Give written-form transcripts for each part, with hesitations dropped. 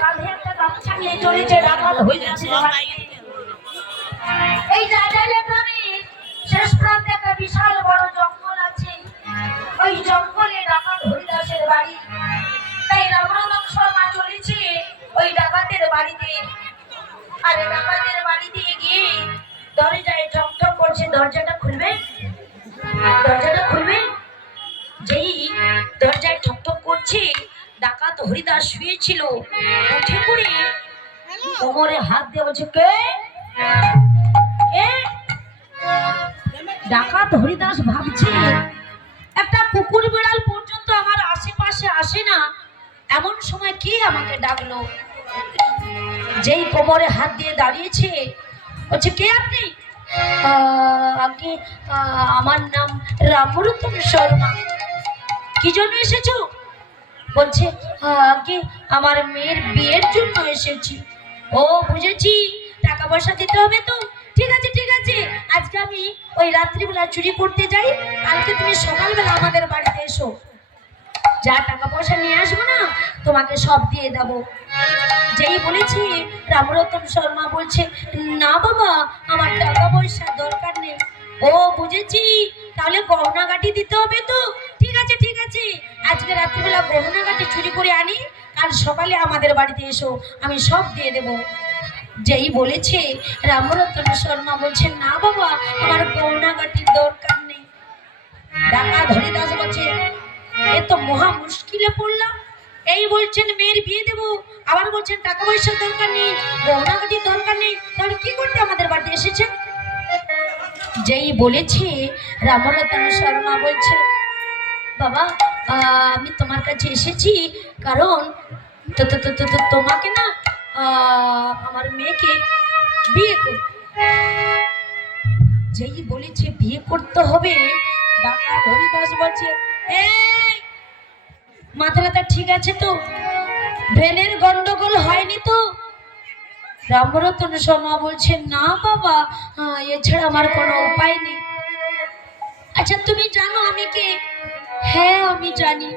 কাঁধে একটা গামছা নিয়ে চলেছে ডাকাত হরিদাসের বাড়িতে। এই রাজালে গ্রামে শেষ প্রান্তে একটা বিশাল বড় জঙ্গল আছে। ওই জঙ্গলে ডাকাত হরিদাসের বাড়ি। তাই রামরতন শর্মা চলেছে ওই ডাকাতের বাড়িতে। আর ডাকাতের বাড়িতে গিয়ে দরজায় ঠকঠক করছে, দরজাটা খুলবে, দরজাটা খুলবে। যেই দরজায় ঠকঠক করছে, ডাকাত হরিদাস শুয়েছিল, উঠে পড়ে কোমরে হাত দিয়ে বলছে, কে? ডাকাত হরিদাস ভাবছে একটা কুকুর বিড়াল পর্যন্ত আমার আশেপাশে আসে না, এমন সময় কে আমাকে ডাকলো? যেই কোমরে হাত দিয়ে দাঁড়িয়েছে, বলছে, কে আপনি? আগে আমার নাম রামরতন শর্মা। কি জন্য এসেছো? বলছে, আগে আমার মেয়ের বিয়ের জন্য এসেছি। ও বুঝেছি, টাকা পয়সা দিতে হবে তো। ঠিক আছে ঠিক আছে, আজকে আমি ওই রাত্রিবেলা চুরি করতে যাই, কালকে তুমি সকালবেলা আমাদের বাড়িতে এসো, যা টাকা পয়সা নিয়ে আসবো না তোমাকে সব দিয়ে দেবো। যেই বলেছি, রামরতন শর্মা বলছে, না বাবা, আমার টাকা পয়সার দরকার নেই। ও বুঝেছি, তাহলে গহনাগাটি দিতে হবে তো। ঠিক আছে ঠিক আছে, আজকে রাত্রিবেলা গহনাগাটি চুরি করে আনি, কাল সকালে আমাদের বাড়িতে এসো, আমি সব দিয়ে দেবো। যেই বলেছে, রামরতন শর্মা বলছে, না বাবা, আমার গহনাগাটির দরকার নেই। ডাকাত হরিদাস বলছে, এ তো মহা মুশকিলে পড়লাম। এই বলছেন মেয়ের বিয়ে দেবো, আবার বলছেন টাকা পয়সার দরকার নেই, গহনাগাটির দরকার নেই, তাহলে কি করতে আমাদের বাড়িতে এসেছেন? যেই বলেছে, রামরতন শর্মা বলছে, বাবা, আমি তোমার কাছে এসেছি কারণ তোমাকে না, আমার মেয়েকে বিয়ে করতে। যেই বলেছে বিয়ে করতে হবে, ডাকাত হরিদাস বলছে, মাথাটা ঠিক আছে তো? ব্রেনের গন্ডগোল হয়নি তো? রামরতন শর্মা বলছে, না বাবা, এছাড়া আমার কোনো উপায় নেই। আচ্ছা তুমি জানো আমি কে? হ্যাঁ আমি জানি।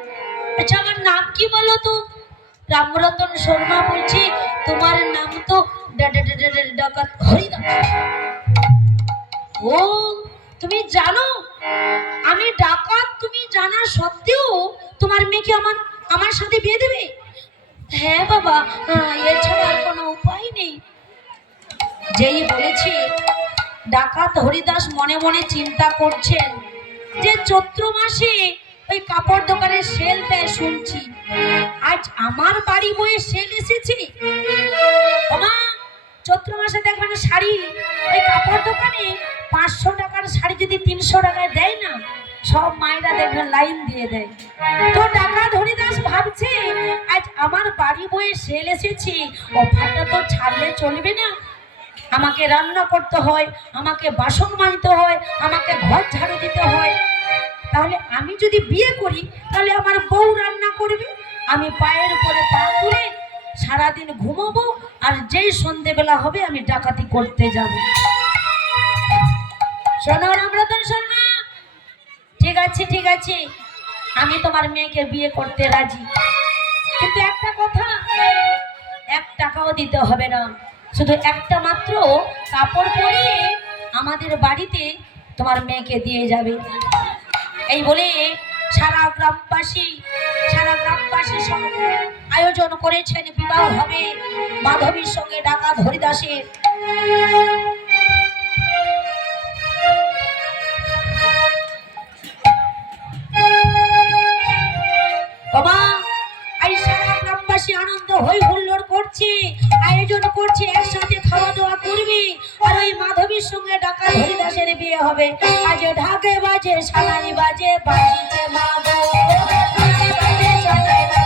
আচ্ছা আমার নাম কি বলো তো? রামরতন শর্মা বলছে, তোমার নাম তো ডাকাত হরিদাস। ও তুমি জানো আমি ডাকাত? তুমি জানা সত্ত্বেও তোমার মেয়েকে আমার সাথে বিয়ে দেবে? হ্যাঁ বাবা, এছাড়া আর কোনো উপায় নেই। যেই বলেছে, ডাকাত হরিদাস মনে মনে চিন্তা করছেন যে চৈত্র মাসে ওই কাপড় দোকানের সেল দেয় শুনছি, আজ আমার বাড়ি বয়ে সেল এসেছে। ওমা, চৈত্র মাসে দেখবেন শাড়ি ওই কাপড় দোকানে 500 টাকার শাড়ি যদি 300 টাকায় দেয় না, সব মায়েরা দেখবেন লাইন দিয়ে দেয়। তো ডাকাত হরিদাস ভাবছে, আজ আমার বাড়ি বয়ে সেল এসেছে, অফারটা তো ছাড়লে চলবে না। আমাকে রান্না করতে হয়, আমাকে বাসন মাজতে হয়, আমাকে ঘর ঝাড়ু দিতে হয়। তাহলে আমি যদি বিয়ে করি, তাহলে আমার বউ রান্না করবে, আমি পায়ের উপরে পা তুলে সারাদিন ঘুমাবো, আর যেই সন্ধেবেলা হবে আমি ডাকাতি করতে যাব। শোনো রামরতন শর্মা, ঠিক আছে ঠিক আছে, আমি তোমার মেয়েকে বিয়ে করতে রাজি, কিন্তু একটা কথা, 1 টাকাও দিতে হবে না, শুধু একটা মাত্র কাপড় পরিয়ে আমাদের বাড়িতে তোমার মেয়েকে দিয়ে যাবে। এই বলে সারা গ্রামবাসী সব আয়োজন করেছেন, বিবাহ হবে মাধবীর সঙ্গে ডাকাত হরিদাসের। বাবা, এই সারা গ্রামবাসী আনন্দ হই হুল্লোড় করছে, আয়োজন করছে, একসাথে খাওয়া দাওয়া করবে, আর ওই মাধবীর সঙ্গে ডাকাত হরিদাসের বিয়ে হবে। আজ ঢাকে বাজে সানাই বাজে, বাজিছে মা গো, বাজে সানাই বাজে।